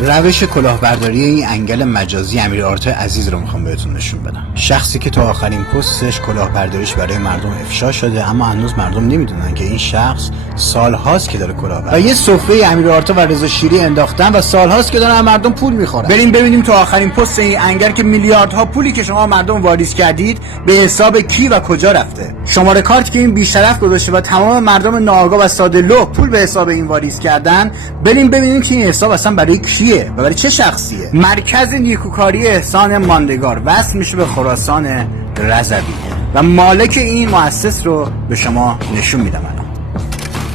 روش کلاهبرداری این انگل مجازی امیر آرتای عزیز رو میخوام بهتون نشون بدم. شخصی که تو آخرین پستش کلاهبرداریش برای مردم افشا شده، اما هنوز مردم نمیدونن که این شخص سالهاست که داره کلاهبرداری و یه سفره امیر آرتا و رضا شیری انداختن و سالهاست که دارن مردم پول میخورن. بریم ببینیم تو آخرین پست این انگل که میلیاردها پولی که شما مردم واریز کردید به حساب کی و کجا رفته. شماره کارت که این بیشرف گذاشته و تمام مردم ناآگاه و ساده لوح پول به حساب این واریز کردن. بریم ببینیم که این حساب اصلا برای کیه و برای چه شخصیه. مرکز نیکوکاری احسان ماندگار وصل میشه به خراسان رضوی و مالک این مؤسس رو به شما نشون میدم.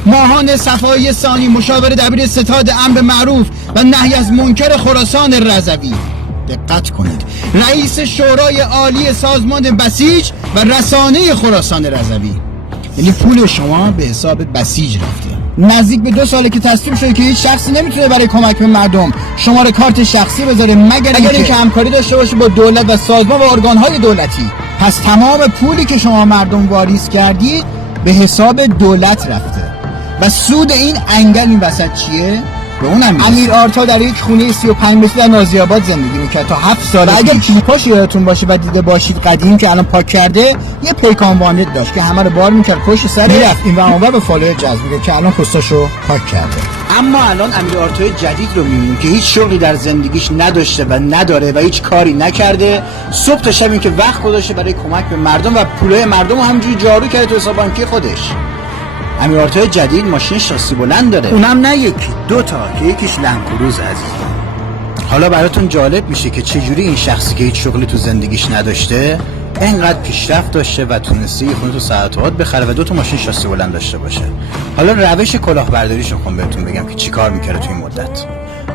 ماهان صفایی ثانی، مشاور دبیر ستاد امر معروف و نهی از منکر خراسان رضوی. دقت کنید، رئیس شورای عالی سازمان بسیج و رسانه خراسان رضوی. یعنی پول شما به حساب بسیج رفته. نزدیک به 2 ساله که تصمیم شده که هیچ شخصی نمیتونه برای کمک به مردم شماره کارت شخصی بذاره مگر اینکه همکاری داشته باشه با دولت و سازمان و ارگان‌های دولتی. پس تمام پولی که شما مردم واریز کردید به حساب دولت رفته. و سود این انگل این وسط چیه؟ به اونم امیر آرتا در یک خونه 35 متری در نازی آباد زندگی میکرد تا 7 سال. اگر کلیپاش یادتون باشه و دیده باشید قدیم که الان پاک کرده، یه پیکان وانت داشت که همه رو بار میکرد پشت سر میرفت این و اونور به فالوور جذب میکرد که الان پستاشو پاک کرده. اما الان امیر آرتای جدید رو میبینیم که هیچ شغلی در زندگیش نداشته و نداره و هیچ کاری نکرده. صبح تا شب این که وقت گذاشته برای کمک به مردم و پولای مردم رو همینجوری جارو کرده تو حساب بانکی خودش. امیر آرتای جدید ماشین شاسی بلند داره، اونم نه یکی، 2 تا که یکیش لنکروز عزیزم. حالا براتون جالب میشه که چجوری این شخصی که هیچ شغلی تو زندگیش نداشته اینقدر پیشرفت داشته و تونسته یه خونه تو ساعتات بخره و 2 تا ماشین شاسی بلند داشته باشه. حالا روش کلاهبرداریش رو بهتون بگم که چیکار میکرده تو این مدت.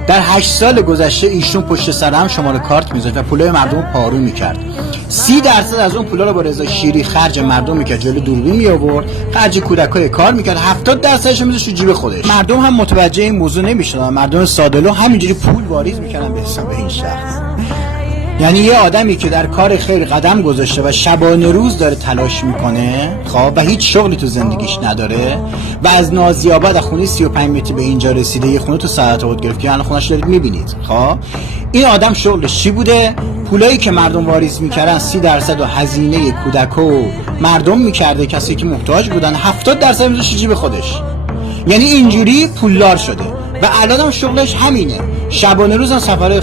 در 8 سال گذشته ایشون پشت سر هم شماره کارت میذاشت و پولای مردم رو پارو میکرد. 30% از اون پولا رو با رضا شیری خرج مردم میکرد، جلوی دوربین می آورد، خرج کودکای کار میکرد، 70%ش رو میذاشت تو جیب خودش. مردم هم متوجه این موضوع نمیشدن، مردم ساده لوح همینجوری پول واریز میکردن به حساب این شخص. یعنی یه آدمی که در کار خیر قدم گذاشته و شبانه روز داره تلاش میکنه خب و هیچ شغلی تو زندگیش نداره و از نازی آباد خونه 35 متری به اینجا رسیده، یه خونه تو ساعتات گرفت که الان خونه‌اش دارید میبینید. خب این آدم شغلش چی بوده؟ پولایی که مردم واریز میکردن 30% و هزینه کودک و مردم میکرده، کسی که محتاج بودن، 70% میذاشت جیب خودش. یعنی اینجوری پولدار شده و الان هم شغلش همینه، شبانه روز هم سفرهای